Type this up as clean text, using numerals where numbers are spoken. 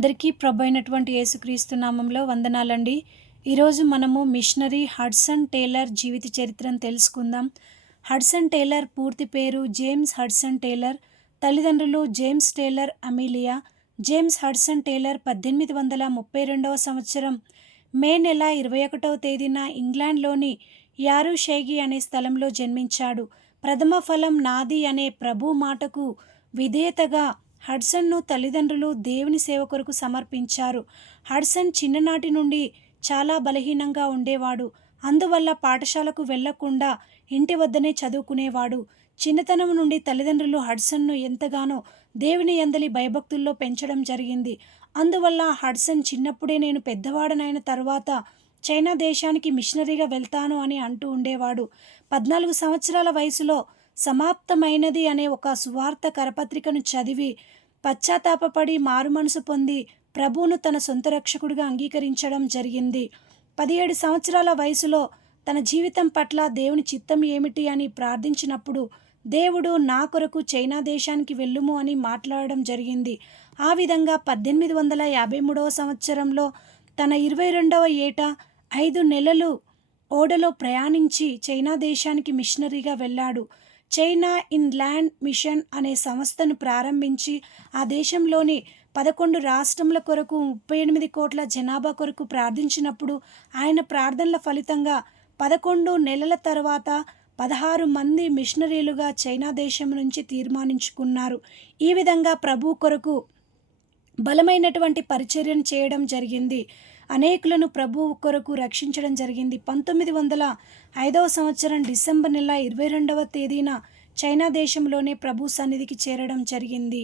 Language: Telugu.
అందరికీ ప్రభు అయినటువంటి యేసుక్రీస్తు నామంలో వందనాలండి. ఈరోజు మనము మిషనరీ హడ్సన్ టేలర్ జీవిత చరిత్రను తెలుసుకుందాం. హడ్సన్ టేలర్ పూర్తి పేరు జేమ్స్ హడ్సన్ టేలర్. తల్లిదండ్రులు James Taylor, Amelia. James Hudson Taylor 1832వ సంవత్సరం మే నెల 21వ తేదీన ఇంగ్లాండ్లోని యారుషైగి అనే స్థలంలో జన్మించాడు. ప్రథమ ఫలం నాది అనే ప్రభు మాటకు విధేయతగా హడ్సన్ను తల్లిదండ్రులు దేవుని సేవ కొరకు సమర్పించారు. హడ్సన్ చిన్ననాటి నుండి చాలా బలహీనంగా ఉండేవాడు. అందువల్ల పాఠశాలకు వెళ్లకుండా ఇంటి వద్దనే చదువుకునేవాడు. చిన్నతనం నుండి తల్లిదండ్రులు హడ్సన్ను ఎంతగానో దేవుని యందలి భయభక్తుల్లో పెంచడం జరిగింది. అందువల్ల హడ్సన్ చిన్నప్పుడే నేను పెద్దవాడనైన తర్వాత చైనా దేశానికి మిషనరీగా వెళ్తాను అని అంటూ ఉండేవాడు. 14 సంవత్సరాల వయసులో సమాప్తమైనది అనే ఒక సువార్త కరపత్రికను చదివి పశ్చాత్తాపపడి మారుమనసు పొంది ప్రభువును తన సొంత రక్షకుడిగా అంగీకరించడం జరిగింది. 17 సంవత్సరాల వయసులో తన జీవితం పట్ల దేవుని చిత్తం ఏమిటి అని ప్రార్థించినప్పుడు దేవుడు నా కొరకు చైనా దేశానికి వెళ్ళుము అని మాట్లాడడం జరిగింది. ఆ విధంగా 1853వ సంవత్సరంలో తన 22వ ఏట 5 నెలలు ఓడలో ప్రయాణించి చైనా దేశానికి మిషనరీగా వెళ్ళాడు. చైనా ఇన్ ల్యాండ్ మిషన్ అనే సంస్థను ప్రారంభించి ఆ దేశంలోని 11 రాష్ట్రముల కొరకు 38 కోట్ల జనాభా కొరకు ప్రార్థించినప్పుడు ఆయన ప్రార్థనల ఫలితంగా 11 నెలల తర్వాత 16 మంది మిషనరీలుగా చైనా దేశం నుంచి తీర్మానించుకున్నారు. ఈ విధంగా ప్రభు కొరకు బలమైనటువంటి పరిచర్యను చేయడం జరిగింది. అనేకులను ప్రభువు కొరకు రక్షించడం జరిగింది. 1905వ సంవత్సరం డిసెంబర్ నెల 22వ తేదీన చైనా దేశంలోనే ప్రభు సన్నిధికి చేరడం జరిగింది.